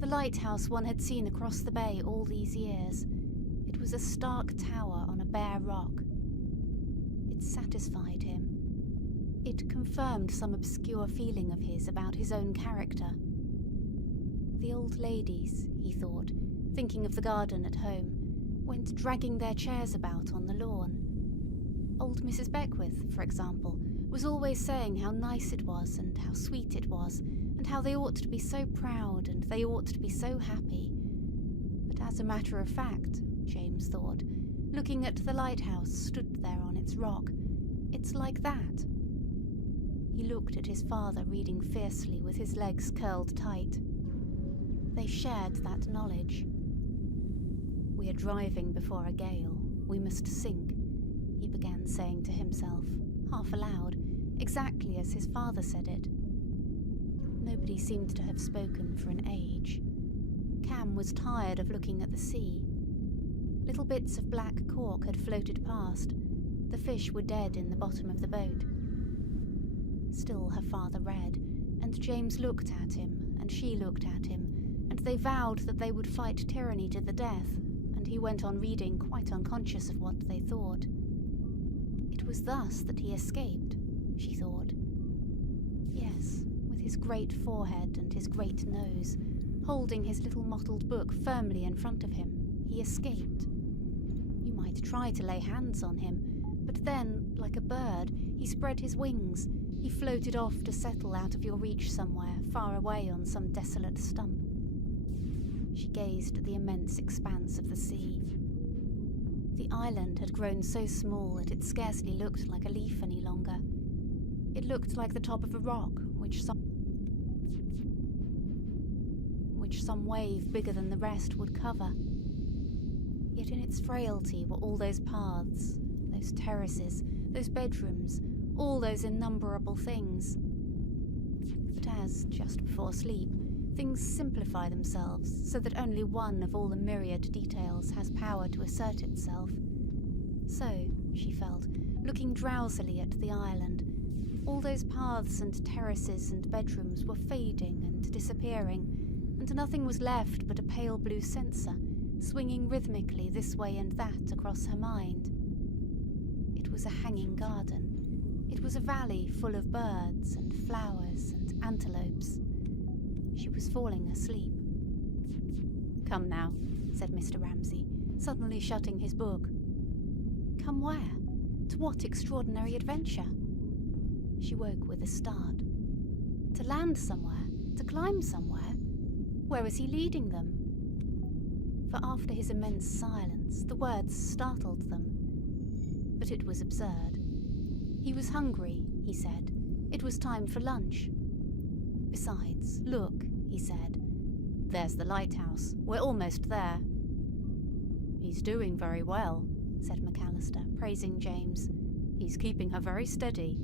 The lighthouse one had seen across the bay all these years. It was a stark tower on a bare rock. It satisfied him. It confirmed some obscure feeling of his about his own character. The old ladies, he thought, thinking of the garden at home, went dragging their chairs about on the lawn. Old Mrs. Beckwith, for example, was always saying how nice it was and how sweet it was, and how they ought to be so proud and they ought to be so happy. But as a matter of fact, James thought, looking at the lighthouse stood there on its rock, it's like that. He looked at his father reading fiercely with his legs curled tight. They shared that knowledge. "We are driving before a gale. We must sink," he began saying to himself, half aloud, exactly as his father said it. Nobody seemed to have spoken for an age. Cam was tired of looking at the sea. Little bits of black cork had floated past. The fish were dead in the bottom of the boat. Still her father read, and James looked at him, and she looked at him, and they vowed that they would fight tyranny to the death, and he went on reading quite unconscious of what they thought. It was thus that he escaped, she thought. Yes, with his great forehead and his great nose, holding his little mottled book firmly in front of him, he escaped. You might try to lay hands on him, but then, like a bird, he spread his wings. He floated off to settle out of your reach somewhere, far away on some desolate stump. She gazed at the immense expanse of the sea. The island had grown so small that it scarcely looked like a leaf any longer. It looked like the top of a rock, which some wave bigger than the rest would cover. Yet in its frailty were all those paths, those terraces, those bedrooms, all those innumerable things. But as, just before sleep, things simplify themselves so that only one of all the myriad details has power to assert itself. So, she felt, looking drowsily at the island, all those paths and terraces and bedrooms were fading and disappearing, and nothing was left but a pale blue censer, swinging rhythmically this way and that across her mind. It was a hanging garden. It was a valley full of birds and flowers and antelopes. She was falling asleep. "Come now," said Mr. Ramsay, suddenly shutting his book. Come where? To what extraordinary adventure? She woke with a start. To land somewhere? To climb somewhere? Where was he leading them? For after his immense silence, the words startled them. But it was absurd. He was hungry, he said. It was time for lunch. Besides, look, he said. There's the lighthouse. We're almost there. He's doing very well, said McAllister, praising James. He's keeping her very steady.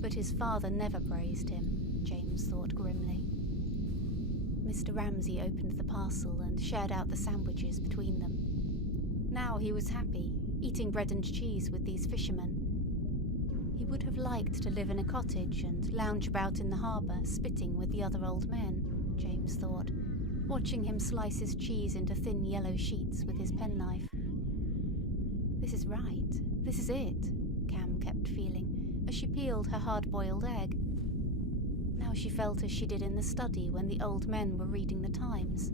But his father never praised him, James thought grimly. Mr. Ramsay opened the parcel and shared out the sandwiches between them. Now he was happy, eating bread and cheese with these fishermen. He would have liked to live in a cottage and lounge about in the harbour, spitting with the other old men, James thought, watching him slice his cheese into thin yellow sheets with his penknife. This is right, this is it, Cam kept feeling, as she peeled her hard-boiled egg. Now she felt as she did in the study when the old men were reading the Times.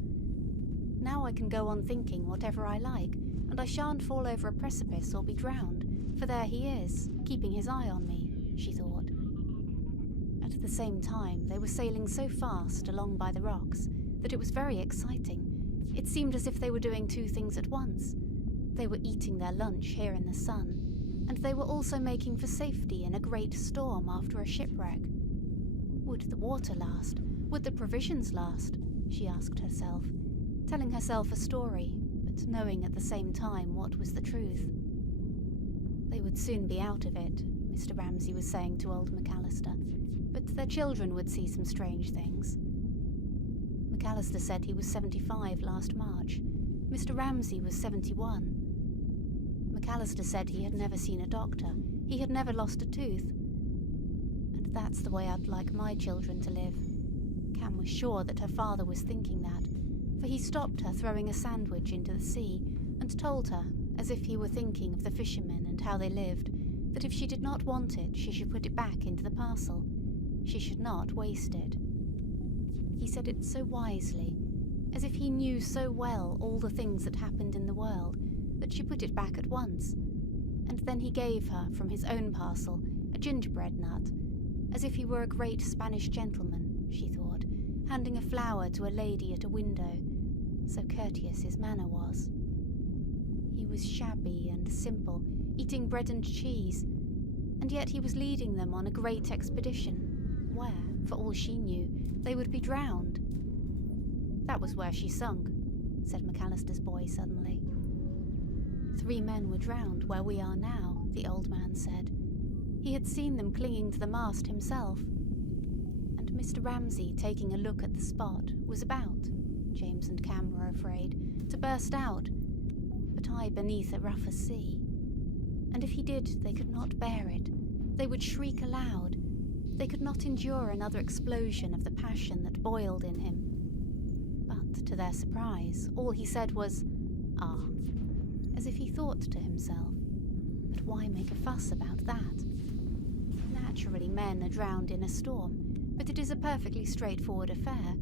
Now I can go on thinking whatever I like, and I shan't fall over a precipice or be drowned, for there he is, keeping his eye on me, she thought. At the same time, they were sailing so fast along by the rocks that it was very exciting. It seemed as if they were doing two things at once. They were eating their lunch here in the sun, and they were also making for safety in a great storm after a shipwreck. Would the water last? Would the provisions last? She asked herself, telling herself a story, but knowing at the same time what was the truth. They would soon be out of it, Mr. Ramsay was saying to old McAllister, but their children would see some strange things. McAllister said he was 75 last March. Mr. Ramsay was 71. McAllister said he had never seen a doctor. He had never lost a tooth. And that's the way I'd like my children to live, Cam was sure that her father was thinking that, for he stopped her throwing a sandwich into the sea and told her, as if he were thinking of the fishermen and how they lived, that if she did not want it, she should put it back into the parcel. She should not waste it. He said it so wisely, as if he knew so well all the things that happened in the world, that she put it back at once, and then he gave her, from his own parcel, a gingerbread nut, as if he were a great Spanish gentleman, she thought, handing a flower to a lady at a window, so courteous his manner was. He was shabby and simple, eating bread and cheese, and yet he was leading them on a great expedition, where, for all she knew, they would be drowned. That was where she sunk, said McAllister's boy suddenly. 3 men were drowned where we are now, the old man said. He had seen them clinging to the mast himself. And Mr. Ramsay, taking a look at the spot, was about, James and Cam were afraid, to burst out, but I beneath a rougher sea. And if he did, they could not bear it. They would shriek aloud. They could not endure another explosion of the passion that boiled in him. But, to their surprise, all he said was, "Ah," as if he thought to himself, but why make a fuss about that? Naturally, men are drowned in a storm, but it is a perfectly straightforward affair,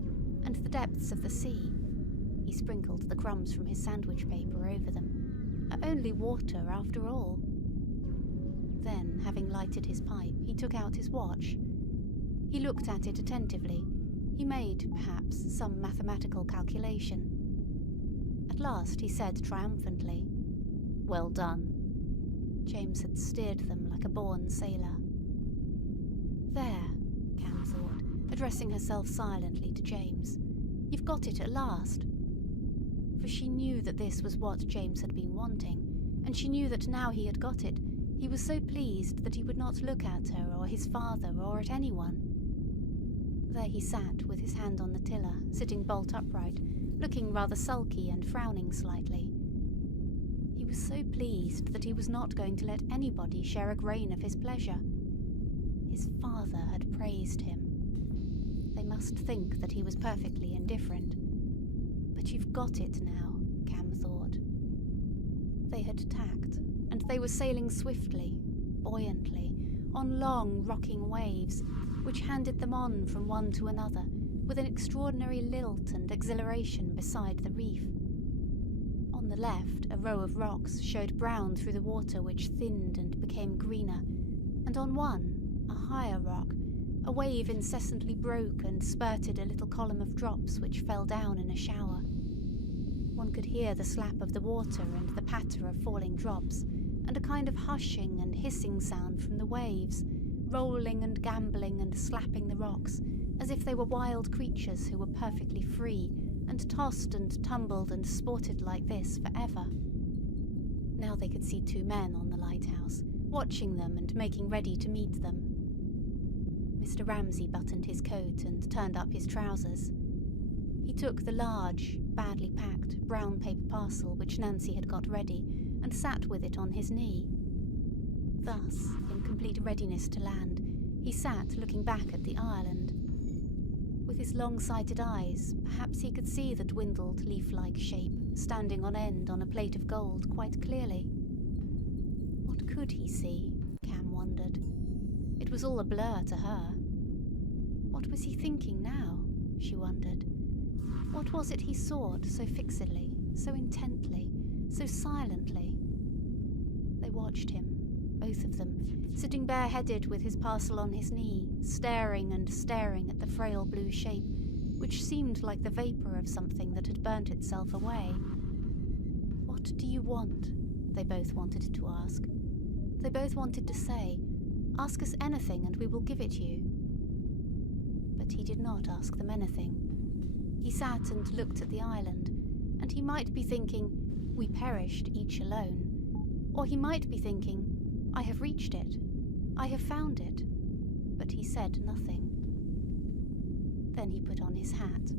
and the depths of the sea, he sprinkled the crumbs from his sandwich paper over them, are only water after all. Then, having lighted his pipe, he took out his watch. He looked at it attentively. He made, perhaps, some mathematical calculation. At last he said triumphantly, "Well done." James had steered them like a born sailor. "There," Cam thought, addressing herself silently to James. "You've got it at last." For she knew that this was what James had been wanting, and she knew that now he had got it, he was so pleased that he would not look at her or his father or at anyone. There he sat with his hand on the tiller, sitting bolt upright, looking rather sulky and frowning slightly. He was so pleased that he was not going to let anybody share a grain of his pleasure. His father had praised him. They must think that he was perfectly indifferent. But you've got it now, Cam thought. They had tacked, and they were sailing swiftly, buoyantly, on long rocking waves, which handed them on from one to another with an extraordinary lilt and exhilaration beside the reef. On the left, a row of rocks showed brown through the water, which thinned and became greener, and on one, a higher rock, a wave incessantly broke and spurted a little column of drops which fell down in a shower. One could hear the slap of the water and the patter of falling drops, and a kind of hushing and hissing sound from the waves, rolling and gambolling and slapping the rocks, as if they were wild creatures who were perfectly free, and tossed and tumbled and sported like this forever. Now they could see 2 men on the lighthouse, watching them and making ready to meet them. Mr. Ramsay buttoned his coat and turned up his trousers. He took the large, badly packed, brown paper parcel which Nancy had got ready, and sat with it on his knee. Thus, in complete readiness to land, he sat looking back at the island. With his long-sighted eyes, perhaps he could see the dwindled leaf-like shape standing on end on a plate of gold quite clearly. What could he see? Cam wondered. It was all a blur to her. What was he thinking now? She wondered. What was it he sought so fixedly, so intently, so silently? They watched him, both of them, sitting bareheaded with his parcel on his knee, staring and staring at the frail blue shape, which seemed like the vapour of something that had burnt itself away. "What do you want?" they both wanted to ask. They both wanted to say, "Ask us anything and we will give it you." But he did not ask them anything. He sat and looked at the island, and he might be thinking, "We perished each alone," or he might be thinking, "I have reached it. I have found it." But he said nothing. Then he put on his hat.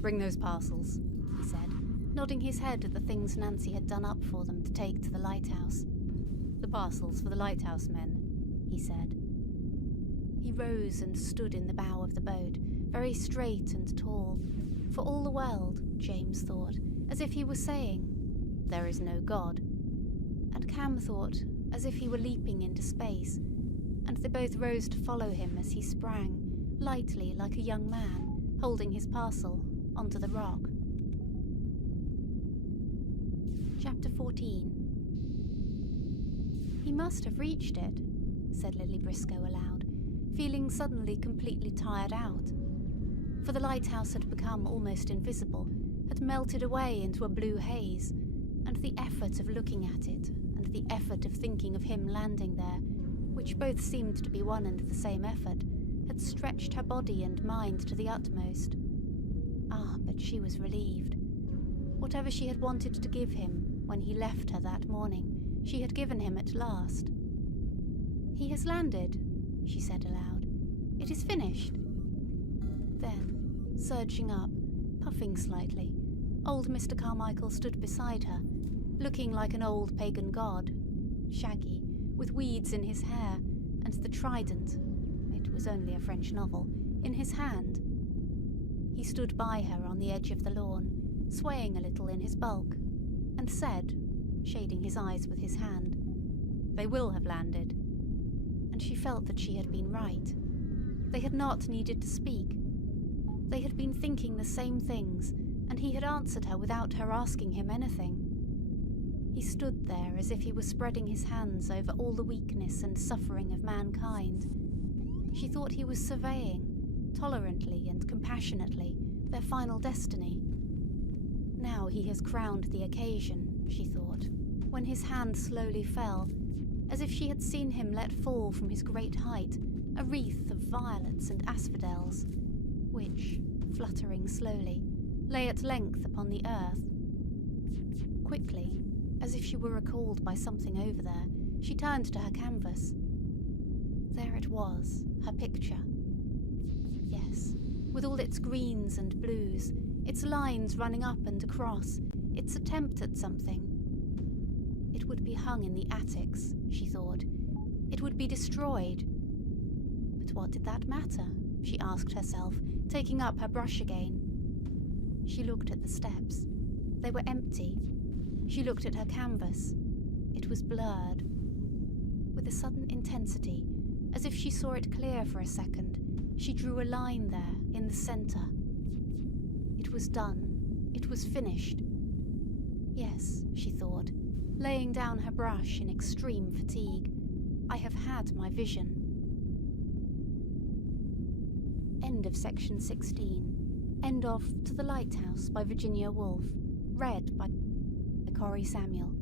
"Bring those parcels," he said, nodding his head at the things Nancy had done up for them to take to the lighthouse. "The parcels for the lighthouse men," he said. He rose and stood in the bow of the boat, very straight and tall, for all the world, James thought, as if he was saying, "There is no God." And Cam thought, as if he were leaping into space, and they both rose to follow him as he sprang, lightly like a young man, holding his parcel, onto the rock. Chapter 14. "He must have reached it," said Lily Briscoe aloud, feeling suddenly completely tired out. For the lighthouse had become almost invisible, had melted away into a blue haze, and the effort of looking at it, and the effort of thinking of him landing there, which both seemed to be one and the same effort, had stretched her body and mind to the utmost. Ah, but she was relieved. Whatever she had wanted to give him when he left her that morning, she had given him at last. "He has landed," she said aloud. "It is finished." Then, surging up, puffing slightly, old Mr. Carmichael stood beside her, looking like an old pagan god, shaggy, with weeds in his hair, and the trident, it was only a French novel, in his hand. He stood by her on the edge of the lawn, swaying a little in his bulk, and said, shading his eyes with his hand, "They will have landed." And she felt that she had been right. They had not needed to speak. They had been thinking the same things, and he had answered her without her asking him anything. He stood there as if he were spreading his hands over all the weakness and suffering of mankind. She thought he was surveying, tolerantly and compassionately, their final destiny. Now he has crowned the occasion, she thought, when his hand slowly fell, as if she had seen him let fall from his great height a wreath of violets and asphodels, which, fluttering slowly, lay at length upon the earth. Quickly, as if she were recalled by something over there, she turned to her canvas. There it was, her picture. Yes, with all its greens and blues, its lines running up and across, its attempt at something. It would be hung in the attics, she thought. It would be destroyed. But what did that matter? She asked herself, taking up her brush again. She looked at the steps. They were empty. She looked at her canvas. It was blurred. With a sudden intensity, as if she saw it clear for a second, she drew a line there in the centre. It was done. It was finished. Yes, she thought, laying down her brush in extreme fatigue. I have had my vision. End of section 16. End of To the Lighthouse by Virginia Woolf. Read by Corey Samuel.